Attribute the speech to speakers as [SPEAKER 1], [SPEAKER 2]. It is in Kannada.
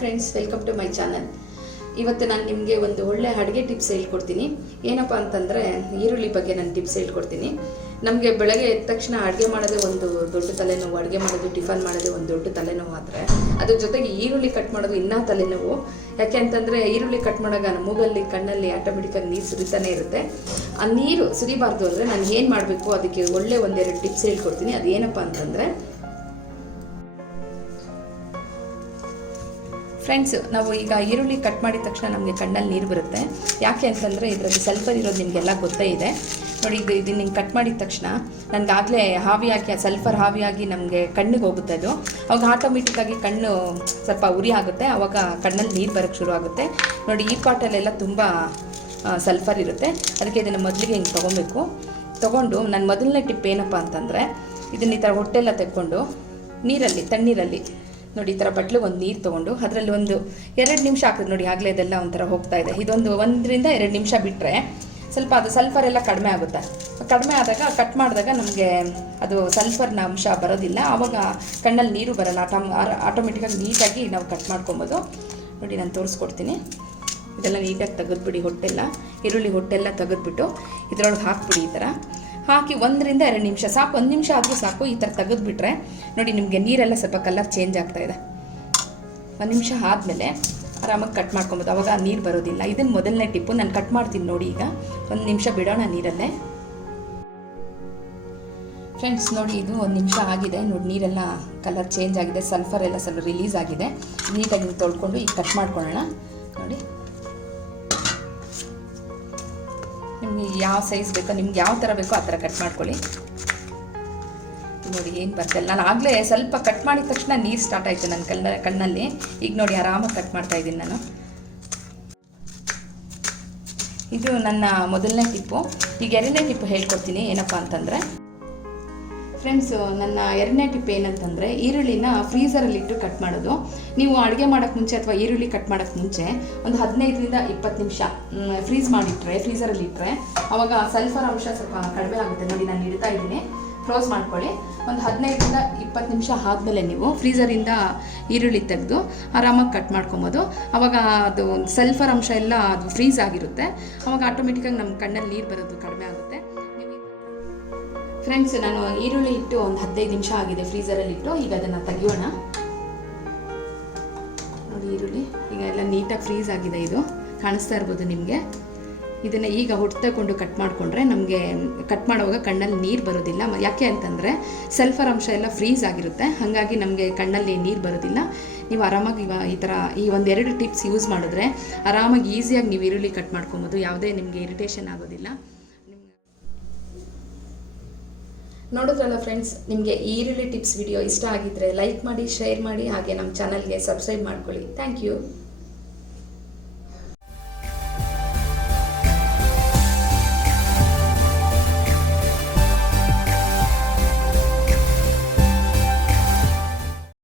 [SPEAKER 1] Friends welcome to my channel ಇವತ್ತು ನಾನು ನಿಮಗೆ ಒಂದು ಒಳ್ಳೆ ಅಡುಗೆ ಟಿಪ್ಸ್ ಹೇಳ್ಕೊಡ್ತೀನಿ. ಏನಪ್ಪ ಅಂತಂದರೆ, ಈರುಳ್ಳಿ ಬಗ್ಗೆ ನಾನು ಟಿಪ್ಸ್ ಹೇಳ್ಕೊಡ್ತೀನಿ. ನಮಗೆ ಬೆಳಗ್ಗೆ ಎದ್ದ ತಕ್ಷಣ ಅಡುಗೆ ಮಾಡೋದೇ ಒಂದು ದೊಡ್ಡ ತಲೆನೋವು, ಅಡುಗೆ ಮಾಡೋದು, ಟಿಫನ್ ಮಾಡೋದೇ ಒಂದು ದೊಡ್ಡ ತಲೆನೋವು ಆದರೆ, ಅದ್ರ ಜೊತೆಗೆ ಈರುಳ್ಳಿ ಕಟ್ ಮಾಡೋದು ಇನ್ನೂ ತಲೆನೋವು. ಯಾಕೆ ಅಂತಂದರೆ, ಈರುಳ್ಳಿ ಕಟ್ ಮಾಡಾಗ ಮೂಗಲ್ಲಿ, ಕಣ್ಣಲ್ಲಿ ಆಟೋಮೆಟಿಕ್ಕಾಗಿ ನೀರು ಸುರಿತಾನೆ ಇರುತ್ತೆ. ಆ ನೀರು ಸುರಿಬಾರ್ದು ಅಂದರೆ ನಾನು ಏನು ಮಾಡಬೇಕು? ಅದಕ್ಕೆ ಒಳ್ಳೆ ಒಂದೆರಡು ಟಿಪ್ಸ್ ಹೇಳ್ಕೊಡ್ತೀನಿ. ಅದೇನಪ್ಪ ಅಂತಂದರೆ ಫ್ರೆಂಡ್ಸ್ ನಾವು ಈಗ ಈರುಳ್ಳಿ ಕಟ್ ಮಾಡಿದ ತಕ್ಷಣ ನಮಗೆ ಕಣ್ಣಲ್ಲಿ ನೀರು ಬರುತ್ತೆ. ಯಾಕೆ ಅಂತಂದರೆ ಇದರಲ್ಲಿ ಸಲ್ಫರ್ ಇರೋದು ನಿಮಗೆಲ್ಲ ಗೊತ್ತೇ ಇದೆ. ನೋಡಿ, ಇದು ಇದನ್ನ ಹಿಂಗೆ ಕಟ್ ಮಾಡಿದ ತಕ್ಷಣ ನನಗಾಗಲೇ ಹಾವಿಯಾಗಿ ಸಲ್ಫರ್ ಹಾವಿಯಾಗಿ ನಮಗೆ ಕಣ್ಣಿಗೆ ಹೋಗುತ್ತೆ ಅದು. ಅವಾಗ ಆಟೋಮೆಟಿಕ್ಕಾಗಿ ಕಣ್ಣು ಸ್ವಲ್ಪ ಉರಿ ಆಗುತ್ತೆ. ಆವಾಗ ಕಣ್ಣಲ್ಲಿ ನೀರು ಬರೋಕ್ಕೆ ಶುರು ಆಗುತ್ತೆ. ನೋಡಿ, ಈ ಪಾಟಲ್ಲೆಲ್ಲ ತುಂಬ ಸಲ್ಫರ್ ಇರುತ್ತೆ. ಅದಕ್ಕೆ ಇದನ್ನು ಮೊದಲಿಗೆ ಹಿಂಗೆ ತೊಗೊಬೇಕು. ತೊಗೊಂಡು ನನ್ನ ಮೊದಲನೇ ಟಿಪ್ ಏನಪ್ಪ ಅಂತಂದರೆ, ಇದನ್ನ ಈ ಥರ ಹೊಟ್ಟೆಲ್ಲ ತೆಕ್ಕೊಂಡು ನೀರಲ್ಲಿ, ತಣ್ಣೀರಲ್ಲಿ ನೋಡಿ, ಈ ಥರ ಬಟ್ಲಿಗೆ ಒಂದು ನೀರು ತೊಗೊಂಡು ಅದರಲ್ಲಿ ಒಂದು ಎರಡು ನಿಮಿಷ ಹಾಕಿದ್ರೆ ನೋಡಿ, ಆಗಲೇ ಇದೆಲ್ಲ ಒಂಥರ ಹೋಗ್ತಾ ಇದೆ. ಇದೊಂದು ಒಂದರಿಂದ ಎರಡು ನಿಮಿಷ ಬಿಟ್ಟರೆ ಸ್ವಲ್ಪ ಅದು ಸಲ್ಫರ್ ಎಲ್ಲ ಕಡಿಮೆ ಆಗುತ್ತೆ? ಕಡಿಮೆ ಆದಾಗ ಕಟ್ ಮಾಡಿದಾಗ ನಮಗೆ ಅದು ಸಲ್ಫರ್ನ ಅಂಶ ಬರೋದಿಲ್ಲ. ಆವಾಗ ಕಣ್ಣಲ್ಲಿ ನೀರು ಬರಲ್ಲ. ಆಟೋ ಆಟೋಮೆಟಿಕಾಗಿ ನೀಟಾಗಿ ನಾವು ಕಟ್ ಮಾಡ್ಕೊಬೋದು. ನೋಡಿ, ನಾನು ತೋರಿಸ್ಕೊಡ್ತೀನಿ. ಇದೆಲ್ಲ ನೀಟಾಗಿ ತೆಗೆದ್ಬಿಡಿ, ಹೊಟ್ಟೆಲ್ಲ, ಈರುಳ್ಳಿ, ಹೊಟ್ಟೆಲ್ಲ ತೆಗೆದ್ಬಿಟ್ಟು ಇದರೊಳಗೆ ಹಾಕ್ಬಿಡಿ ಈ ಥರ ಹಾಕಿ ಒಂದರಿಂದ ಎರಡು ನಿಮಿಷ, ಸಾಕು, ಒಂದು ನಿಮಿಷ ಆದರೂ ಸಾಕು, ಈ ಥರ ತೆಗೆದುಬಿಟ್ರೆ ನೋಡಿ ನಿಮಗೆ ನೀರೆಲ್ಲ ಸ್ವಲ್ಪ ಕಲರ್ ಚೇಂಜ್ ಆಗ್ತಾ ಇದೆ. ಒಂದು ನಿಮಿಷ ಆದಮೇಲೆ ಆರಾಮಾಗಿ ಕಟ್ ಮಾಡ್ಕೊಬೋದು. ಅವಾಗ ನೀರು ಬರೋದಿಲ್ಲ. ಇದನ್ನು ಮೊದಲನೇ ಟಿಪ್ಪು, ನಾನು ಕಟ್ ಮಾಡ್ತೀನಿ ನೋಡಿ ಈಗ. ಒಂದು ನಿಮಿಷ ಬಿಡೋಣ ನೀರಲ್ಲೇ ಫ್ರೆಂಡ್ಸ್ ನೋಡಿ ಇದು ಒಂದು ನಿಮಿಷ ಆಗಿದೆ. ನೋಡಿ ನೀರೆಲ್ಲ ಕಲರ್ ಚೇಂಜ್ ಆಗಿದೆ. ಸಲ್ಫರ್ ಎಲ್ಲ ಸ್ವಲ್ಪ ರಿಲೀಸ್ ಆಗಿದೆ. ನೀಟಾಗಿ ತೊಳ್ಕೊಂಡು ಈಗ ಕಟ್ ಮಾಡ್ಕೊಳ್ಳೋಣ. ನೋಡಿ. ಯಾವ ಸೈಜ್ ಬೇಕೋ, ನಿಮ್ಗೆ ಯಾವ ಥರ ಬೇಕೋ ಆ ಥರ ಕಟ್ ಮಾಡ್ಕೊಳ್ಳಿ. ನೋಡಿ ಏನು ಬರ್ತಿಲ್ಲ ನಾನು ಆಗಲೇ ಸ್ವಲ್ಪ ಕಟ್ ಮಾಡಿದ ತಕ್ಷಣ ನೀರು ಸ್ಟಾರ್ಟ್ ಆಯಿತು ನನ್ನ ಕಣ್ಣ ಕಣ್ಣಲ್ಲಿ. ಈಗ ನೋಡಿ ಆರಾಮಾಗಿ ಕಟ್ ಮಾಡ್ತಾ ಇದ್ದೀನಿ ನಾನು. ಇದು ನನ್ನ ಮೊದಲನೇ ಟಿಪ್ಪು. ಈಗ ಎರಡನೇ ಟಿಪ್ಪು ಹೇಳ್ಕೊಡ್ತೀನಿ ಏನಪ್ಪ ಅಂತಂದರೆ ಫ್ರೆಂಡ್ಸ್ ನನ್ನ ಎರಡನೇ ಟಿಪ್ ಏನಂತಂದರೆ, ಈರುಳ್ಳಿನ ಫ್ರೀಸರಲ್ಲಿಟ್ಟು ಕಟ್ ಮಾಡೋದು. ನೀವು ಅಡುಗೆ ಮಾಡೋಕ್ಕೆ ಮುಂಚೆ ಅಥವಾ ಈರುಳ್ಳಿ ಕಟ್ ಮಾಡೋಕ್ಕೆ ಮುಂಚೆ ಒಂದು ಹದಿನೈದರಿಂದ ಇಪ್ಪತ್ತು ನಿಮಿಷ ಫ್ರೀಸ್ ಮಾಡಿಟ್ರೆ ಫ್ರೀಸರಲ್ಲಿ ಇಟ್ಟರೆ ಅವಾಗ ಸಲ್ಫರ್ ಅಂಶ ಸ್ವಲ್ಪ ಕಡಿಮೆ ಆಗುತ್ತೆ. ನೋಡಿ, ನಾನು ಇಡ್ತಾ ಇದ್ದೀನಿ. ಕ್ಲೋಸ್ ಮಾಡ್ಕೊಳ್ಳಿ. ಒಂದು ಹದಿನೈದರಿಂದ ಇಪ್ಪತ್ತು ನಿಮಿಷ ಆದಮೇಲೆ ನೀವು ಫ್ರೀಸರಿಂದ ಈರುಳ್ಳಿ ತೆಗೆದು ಆರಾಮಾಗಿ ಕಟ್ ಮಾಡ್ಕೊಬೋದು. ಅವಾಗ ಅದು ಸಲ್ಫರ್ ಅಂಶ ಎಲ್ಲ ಅದು ಫ್ರೀಸ್ ಆಗಿರುತ್ತೆ. ಅವಾಗ ಆಟೋಮೆಟಿಕ್ಕಾಗಿ ನಮ್ಮ ಕಣ್ಣಲ್ಲಿ ನೀರು ಬರೋದು ಕಡಿಮೆ ಆಗುತ್ತೆ. ಫ್ರೆಂಡ್ಸ್ ನಾನು ಈರುಳ್ಳಿ ಇಟ್ಟು ಒಂದು ಹದಿನೈದು ನಿಮಿಷ ಆಗಿದೆ ಫ್ರೀಸರಲ್ಲಿ ಇಟ್ಟು ಈಗ ಅದನ್ನು ತೆಗಿಯೋಣ. ನೋಡಿ ಈರುಳ್ಳಿ, ಈಗ ಎಲ್ಲ ನೀಟಾಗಿ ಫ್ರೀಸ್ ಆಗಿದೆ ಇದು. ಕಾಣಿಸ್ತಾ ಇರ್ಬೋದು ನಿಮಗೆ. ಇದನ್ನು ಈಗ ಹೊಟ್ಟೆಕೊಂಡು ಕಟ್ ಮಾಡಿಕೊಂಡ್ರೆ ನಮಗೆ ಕಟ್ ಮಾಡುವಾಗ ಕಣ್ಣಲ್ಲಿ ನೀರು ಬರೋದಿಲ್ಲ. ಯಾಕೆ ಅಂತಂದರೆ ಸಲ್ಫರ್ ಅಂಶ ಎಲ್ಲ ಫ್ರೀಸ್ ಆಗಿರುತ್ತೆ. ಹಾಗಾಗಿ ನಮಗೆ ಕಣ್ಣಲ್ಲಿ ನೀರು ಬರೋದಿಲ್ಲ. ನೀವು ಆರಾಮಾಗಿ ಈ ಥರ ಈ ಒಂದೆರಡು ಟಿಪ್ಸ್ ಯೂಸ್ ಮಾಡಿದ್ರೆ ಆರಾಮಾಗಿ ಈಸಿಯಾಗಿ ನೀವು ಈರುಳ್ಳಿ ಕಟ್ ಮಾಡ್ಕೊಬೋದು. ಯಾವುದೇ ನಿಮಗೆ ಇರಿಟೇಷನ್ ಆಗೋದಿಲ್ಲ. ನೋಡಿದ್ರಲ್ಲ ಫ್ರೆಂಡ್ಸ್ ನಿಮಗೆ ಈರುಳ್ಳಿ ಟಿಪ್ಸ್ ವಿಡಿಯೋ ಇಷ್ಟ ಆಗಿದ್ದರೆ ಲೈಕ್ ಮಾಡಿ ಶೇರ್ ಮಾಡಿ, ಹಾಗೆ ನಮ್ಮ ಚಾನಲ್ಗೆ ಸಬ್ಸ್ಕ್ರೈಬ್ ಮಾಡ್ಕೊಳ್ಳಿ. Thank you